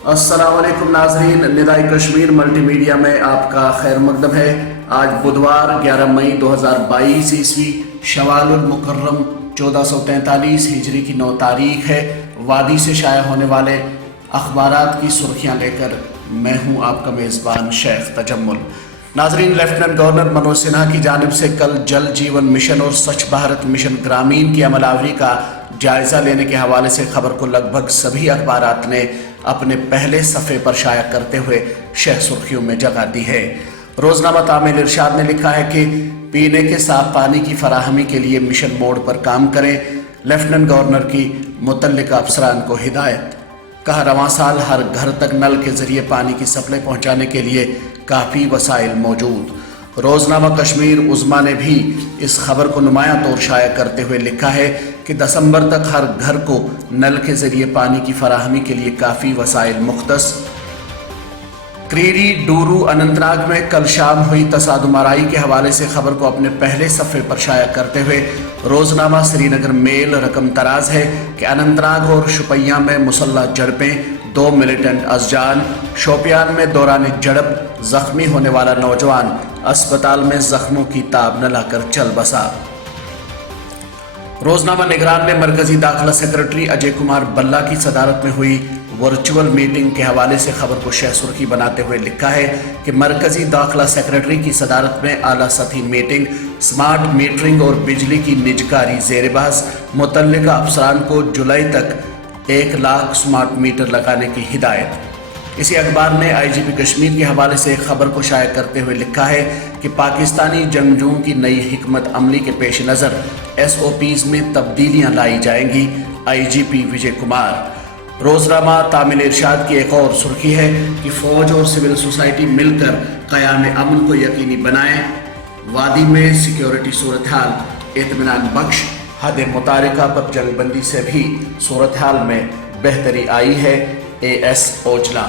السلام علیکم ناظرین، ندائے کشمیر ملٹی میڈیا میں آپ کا خیر مقدم ہے۔ آج بدوار 11 مئی 2022 عیسوی شوال المکرم 1443 ہجری کی 9 تاریخ ہے۔ وادی سے شائع ہونے والے اخبارات کی سرخیاں لے کر میں ہوں آپ کا میزبان شیخ تجمل۔ ناظرین، لیفٹیننٹ گورنر منوج سنہا کی جانب سے کل جل جیون مشن اور سوچھ بھارت مشن گرامین کی عمل آوری کا جائزہ لینے کے حوالے سے خبر کو لگ بھگ سبھی اخبارات نے اپنے پہلے صفحے پر شائع کرتے ہوئے شہ سرخیوں میں جگہ دی ہے۔ روزنامہ تعمیل ارشاد نے لکھا ہے کہ پینے کے صاف پانی کی فراہمی کے لیے مشن موڈ پر کام کریں۔ لیفٹیننٹ گورنر کی متعلقہ افسران کو ہدایت۔ کہا رواں سال ہر گھر تک نل کے ذریعے پانی کی سپلائی پہنچانے کے لیے کافی وسائل موجود۔ روزنامہ کشمیر عظمیٰ نے بھی اس خبر کو نمایاں طور شائع کرتے ہوئے لکھا ہے کہ دسمبر تک ہر گھر کو نل کے ذریعے پانی کی فراہمی کے لیے کافی وسائل مختص۔ کریری ڈورو اننت ناگ میں کل شام ہوئی تصادم آرائی کے حوالے سے خبر کو اپنے پہلے صفحے پر شائع کرتے ہوئے روزنامہ سری نگر میل رقم تراز ہے کہ اننت ناگ اور شوپیاں میں مسلح جھڑپیں، 2 ملیٹنٹ از جان۔ شوپیان میں دوران جھڑپ زخمی ہونے والا نوجوان اسپتال میں زخموں کی تاب نہ لا کر چل بسا۔ روزنامہ نگران نے مرکزی داخلہ سیکرٹری اجے کمار بلّا کی صدارت میں ہوئی ورچوئل میٹنگ کے حوالے سے خبر کو شہ سرخی بناتے ہوئے لکھا ہے کہ مرکزی داخلہ سیکرٹری کی صدارت میں اعلیٰ سطحی میٹنگ، سمارٹ میٹرنگ اور بجلی کی نجکاری زیر بحث۔ متعلقہ افسران کو جولائی تک 1 لاکھ سمارٹ میٹر لگانے کی ہدایت۔ اسی اخبار نے آئی جی پی کشمیر کے حوالے سے ایک خبر کو شائع کرتے ہوئے لکھا ہے کہ پاکستانی جنگجوؤں کی نئی حکمت عملی کے پیش نظر SOPs میں تبدیلیاں لائی جائیں گی، آئی جی پی وجے کمار۔ روزنامہ تعمیل ارشاد کی ایک اور سرخی ہے کہ فوج اور سول سوسائٹی مل کر قیام امن کو یقینی بنائیں۔ وادی میں سیکیورٹی صورتحال اطمینان بخش، حد متارکہ پر جنگ بندی سے بھی صورتحال میں بہتری آئی ہے، AS اوجلا۔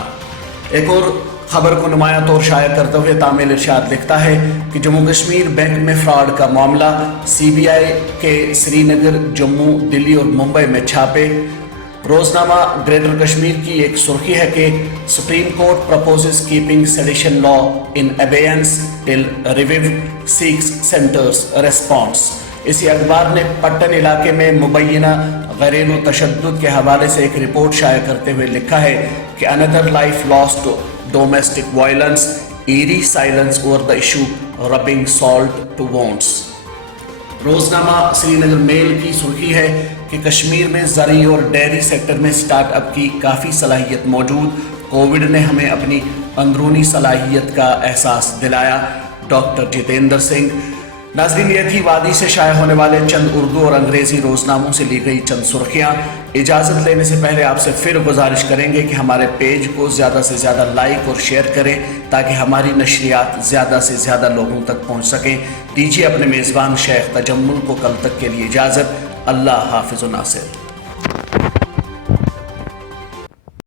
ایک اور خبر کو نمایاں طور شائع کرتے ہوئے تعمیل ارشاد لکھتا ہے کہ جموں کشمیر بینک میں فراڈ کا معاملہ، CBI کے سری نگر، جموں، دلی اور ممبئی میں چھاپے۔ روزنامہ گریٹر کشمیر کی ایک سرخی ہے کہ سپریم کورٹ پرپوزز کیپنگ سیڈیشن لا ان ابیئنس ٹل ریویو سیکس سینٹرز ریسپانس۔ اسی اخبار نے پٹن علاقے میں مبینہ گھریلو تشدد کے حوالے سے ایک رپورٹ شائع کرتے ہوئے لکھا ہے کہ another life lost to domestic violence, eerie silence over the issue, rubbing salt to wounds۔ روزنامہ سری نگر میل کی سرخی ہے کہ کشمیر میں زرعی اور ڈیری سیکٹر میں سٹارٹ اپ کی کافی صلاحیت موجود، کووڈ نے ہمیں اپنی اندرونی صلاحیت کا احساس دلایا، ڈاکٹر جتیندر سنگھ۔ ناظرین، یہ تھی وادی سے شائع ہونے والے چند اردو اور انگریزی روزناموں سے لی گئی چند سرخیاں۔ اجازت لینے سے پہلے آپ سے پھر گزارش کریں گے کہ ہمارے پیج کو زیادہ سے زیادہ لائک اور شیئر کریں تاکہ ہماری نشریات زیادہ سے زیادہ لوگوں تک پہنچ سکیں۔ دیجیے اپنے میزبان شیخ تجمل کو کل تک کے لیے اجازت۔ اللہ حافظ و ناصر۔